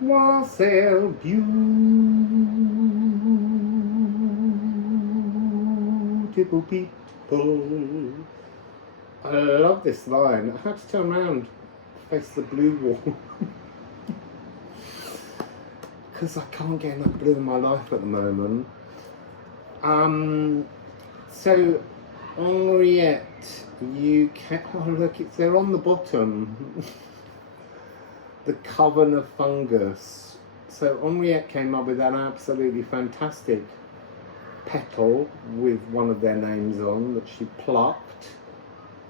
Wassail, beautiful people. I love this line. I had to turn around, face the blue wall, because I can't get enough blue in my life at the moment. So Henriette, you can, oh look, they're on the bottom. The Coven of Fungus. So Henriette came up with an absolutely fantastic petal with one of their names on that she plucked,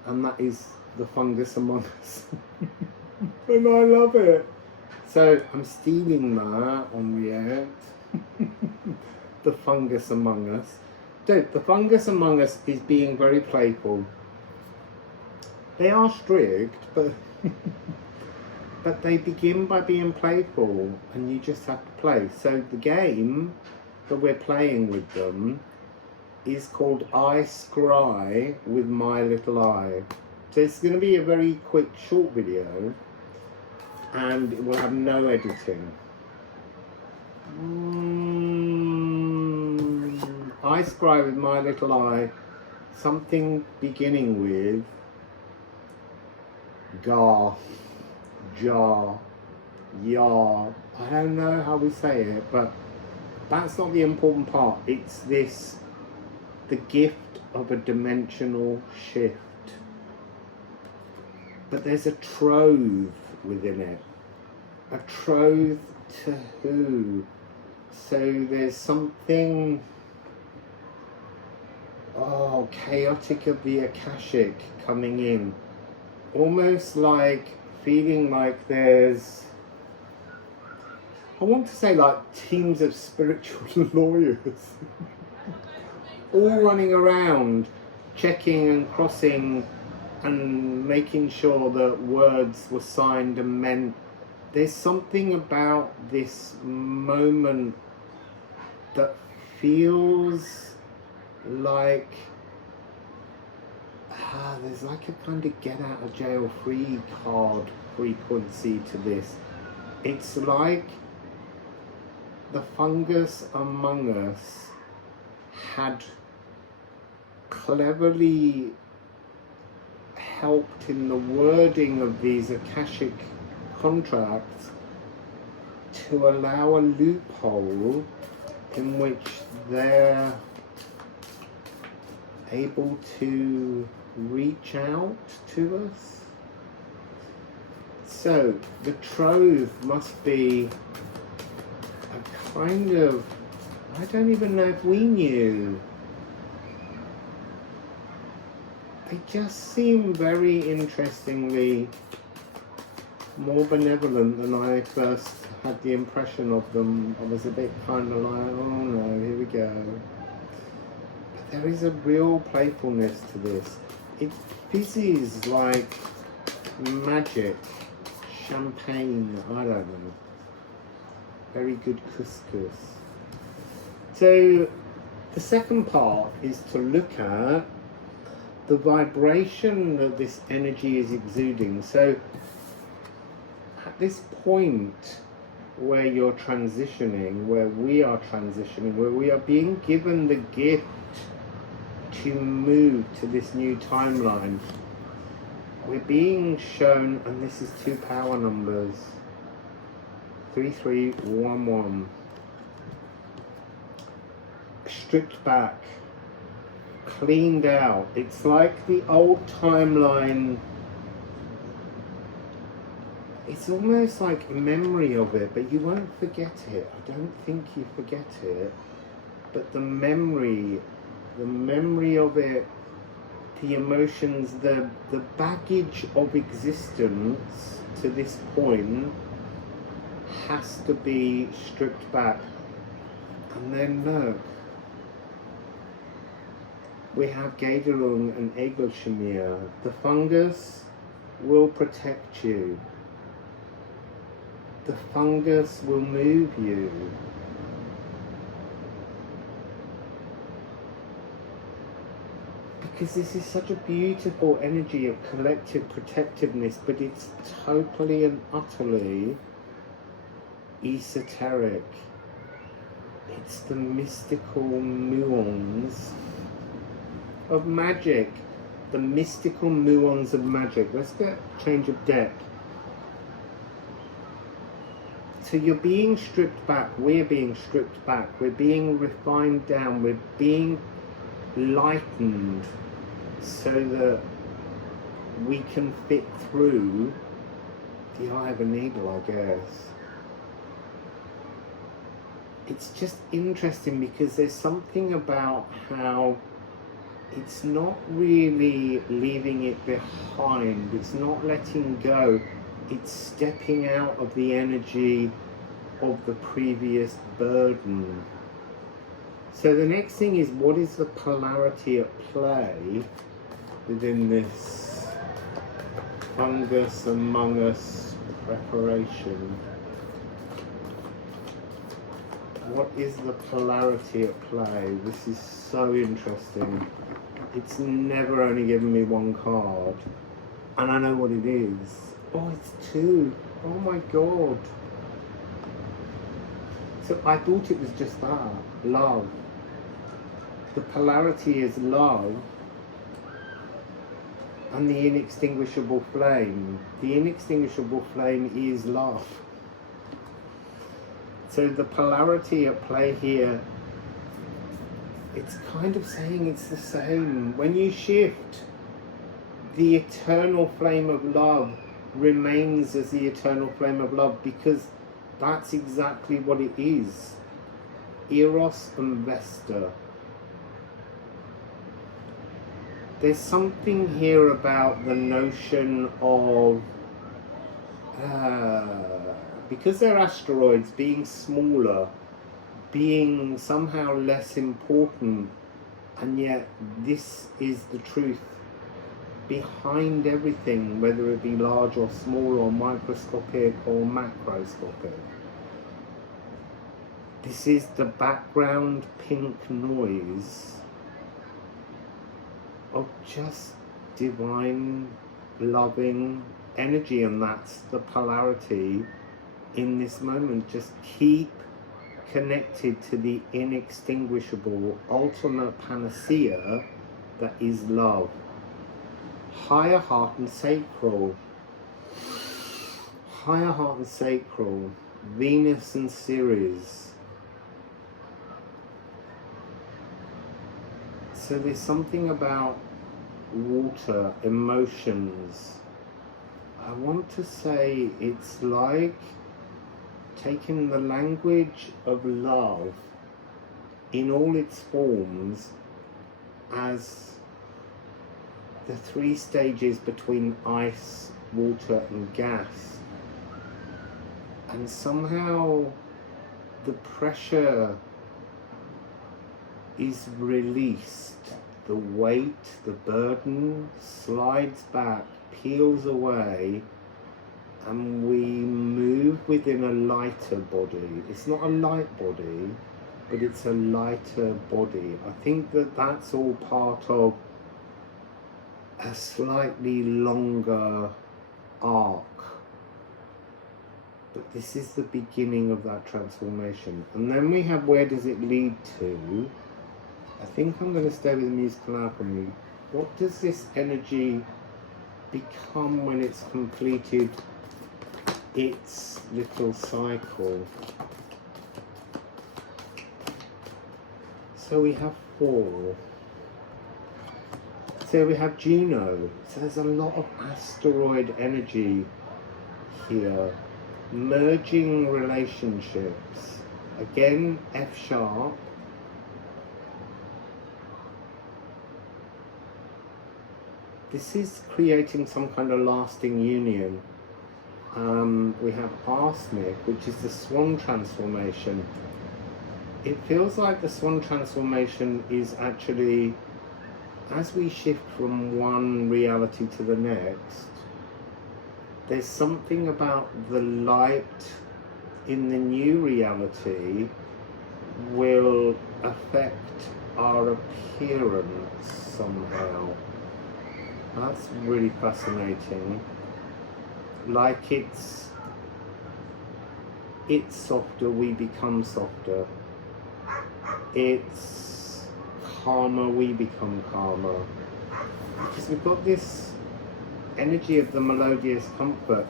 and that is the fungus among us. And I love it. So I'm stealing that, Henriette. The fungus among us. Dude, the fungus among us is being very playful. They are strict, but but they begin by being playful, and you just have to play. So the game that we're playing with them is called I Scry with my little eye. So it's going to be a very quick, short video, and it will have no editing. I Scry with my little eye, something beginning with Gar, Jar, Yar. I don't know how we say it, but that's not the important part. It's this, the gift of a dimensional shift. But there's a trove within it. A trove to who? So there's something chaotic of the Akashic coming in. Almost like feeling like there's, I want to say like teams of spiritual lawyers all running around checking and crossing and making sure that words were signed and meant. There's something about this moment that feels like there's like a kind of get out of jail free card frequency to this. It's like the fungus among us had cleverly helped in the wording of these Akashic contracts to allow a loophole in which they're able to reach out to us. So the trove must be a kind of, I don't even know if we knew. They just seem very interestingly more benevolent than I first had the impression of them. I was a bit kind of like, oh no, here we go. But there is a real playfulness to this. It fizzes like magic, champagne, I don't know. Very good couscous. So the second part is to look at the vibration that this energy is exuding. So at this point where you're transitioning, where we are transitioning, where we are being given the gift to move to this new timeline, we're being shown, and this is two power numbers, 3311, stripped back, cleaned out. It's like the old timeline. It's almost like memory of it, but you won't forget it. I don't think you forget it, but the memory of it, the emotions, the baggage of existence to this point has to be stripped back. And then look, we have Gederung and Egelshemir. The fungus will protect you. The fungus will move you. Because this is such a beautiful energy of collective protectiveness, but it's totally and utterly esoteric. It's the mystical muons of magic. The mystical muons of magic. Let's get a change of deck. So you're being stripped back, we're being stripped back, we're being refined down, we're being lightened so that we can fit through the eye of a needle, I guess. It's just interesting because there's something about how it's not really leaving it behind, it's not letting go, it's stepping out of the energy of the previous burden. So the next thing is, what is the polarity at play within this fungus among us preparation? What is the polarity at play? This is so interesting. It's never only given me one card, and I know what it is. Oh, it's two. Oh my god. So I thought it was just that. Love. The polarity is love and the inextinguishable flame. The inextinguishable flame is love. So the polarity at play here, it's kind of saying it's the same. When you shift, the eternal flame of love remains as the eternal flame of love, because that's exactly what it is. Eros and Vesta. There's something here about the notion of, because they're asteroids, being smaller, being somehow less important, and yet this is the truth behind everything, whether it be large or small or microscopic or macroscopic. This is the background pink noise of just divine loving energy, and that's the polarity in this moment. Just keep connected to the inextinguishable ultimate panacea that is love. Higher heart and sacral. Higher heart and sacral. Venus and Ceres. So there's something about water, emotions. I want to say it's like taking the language of love in all its forms as the three stages between ice, water and gas, and somehow the pressure is released, the weight, the burden slides back, peels away, and we move within a lighter body. It's not a light body, but it's a lighter body. I think that that's all part of a slightly longer arc, but this is the beginning of that transformation. And then we have, where does it lead to? I think I'm going to stay with the musical alchemy. What does this energy become when it's completed its little cycle? So we have 4. So we have Juno. So there's a lot of asteroid energy here. Merging relationships. Again, F sharp. This is creating some kind of lasting union. We have arsenic, which is the Swan transformation. It feels like the Swan transformation is actually, as we shift from one reality to the next, there's something about the light in the new reality will affect our appearance somehow. That's really fascinating. Like it's it's softer, we become softer. It's calmer, we become calmer. Because we've got this energy of the melodious comfort.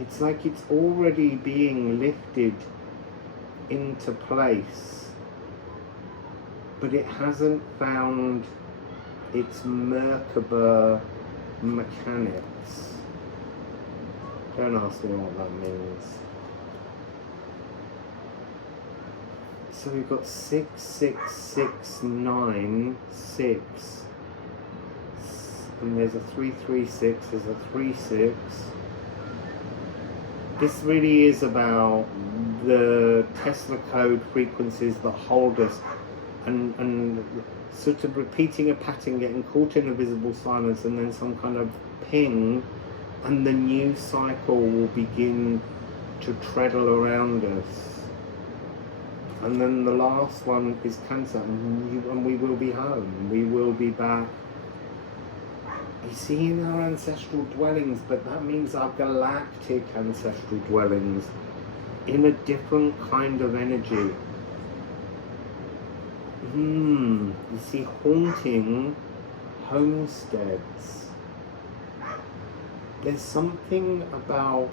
It's like it's already being lifted into place, but it hasn't found its Merkaba mechanics. Don't ask me what that means. So we've got 6, 6, 6, 9, 6. And there's a 3, 3, 6, there's a 3, 6. This really is about the Tesla code frequencies that hold us, and sort of repeating a pattern, getting caught in a visible silence, and then some kind of ping, and the new cycle will begin to treadle around us. And then the last one is Cancer, and we will be home, we will be back. You see, in our ancestral dwellings, but that means our galactic ancestral dwellings, in a different kind of energy. You see, haunting homesteads. There's something about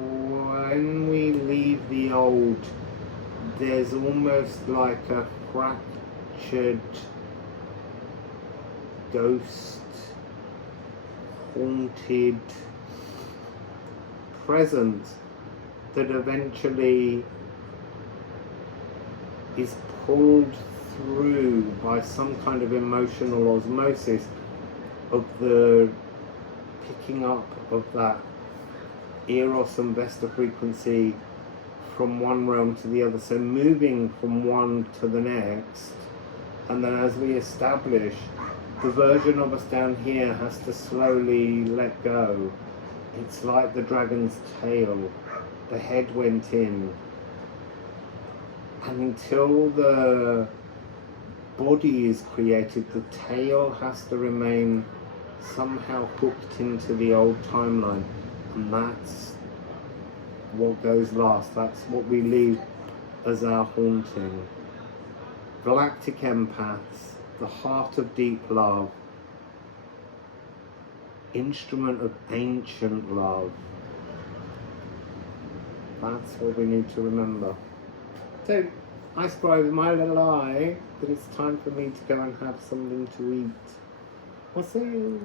when we leave the old, there's almost like a fractured ghost, haunted presence that eventually is pulled through by some kind of emotional osmosis of the picking up of that Eros and Vesta frequency from one realm to the other, so moving from one to the next, and then as we establish, the version of us down here has to slowly let go. It's like the dragon's tail. The head went in. And until the body is created, the tail has to remain somehow hooked into the old timeline. And that's what goes last. That's what we leave as our haunting. Galactic empaths, the heart of deep love, instrument of ancient love. That's what we need to remember. So, I scry with my little eye that it's time for me to go and have something to eat. Wassail.